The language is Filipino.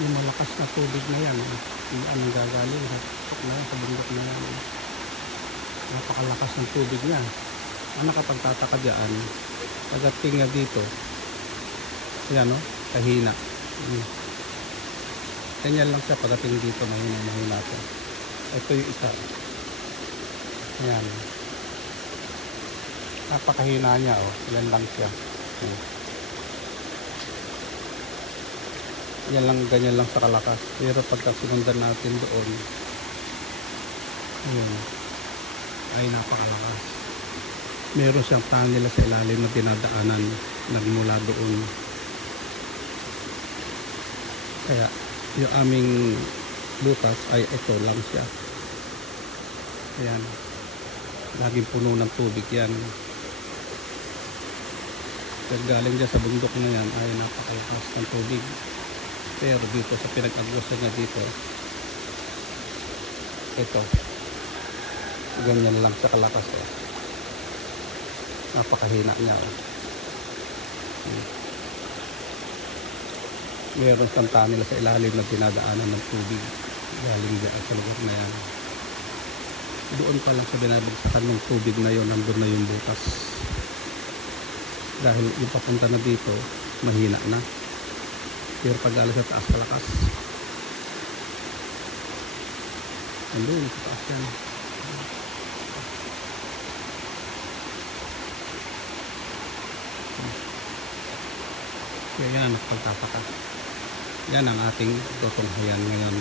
Yung malakas na tubig na yan, ang gagaling sa bundok na yan. Napakalakas ng tubig niya. Ang nakapagtataka diyan, pagdating niya dito, yan o, kahina. Ganyan lang siya pagdating dito, mahina siya. Ito yung isa. Yan. Napakahina niya o, yan lang siya. Yan lang, ganyan lang sa kalakas. Pero pagka sinundan natin doon, yun, ay napakalakas. Meron siyang tunnel sa ilalim na dinadaanan nagmula doon. Kaya yung aming butas ay ito lang siya. Ayan, laging puno ng tubig yan. Pero galing dyan sa bundok na yan ay napakalakas ng tubig. Pero dito sa pinag-agwasan niya dito, ito, ganyan lang sa kalakas eh. Napakahina niya eh. Meron siyang tunnel sa ilalim na dinadaanan ng tubig galing dyan sa lugar na yan. Doon pa lang sa binabagsakan ng tubig na yon, nandun na yung butas. Dahil yung papunta na dito mahina na, pero pag alas sa taas kalakas, nandun sa taas yan. Kaya yan, pagtataka. Yan ang ating tutunghayan ngayon.